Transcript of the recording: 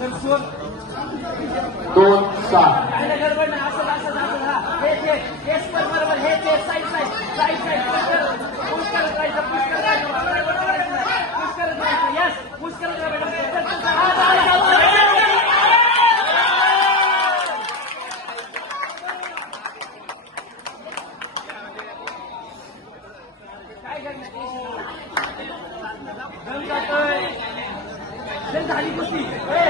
दोन सात गंगा कर जल्द हाली कुछ नहीं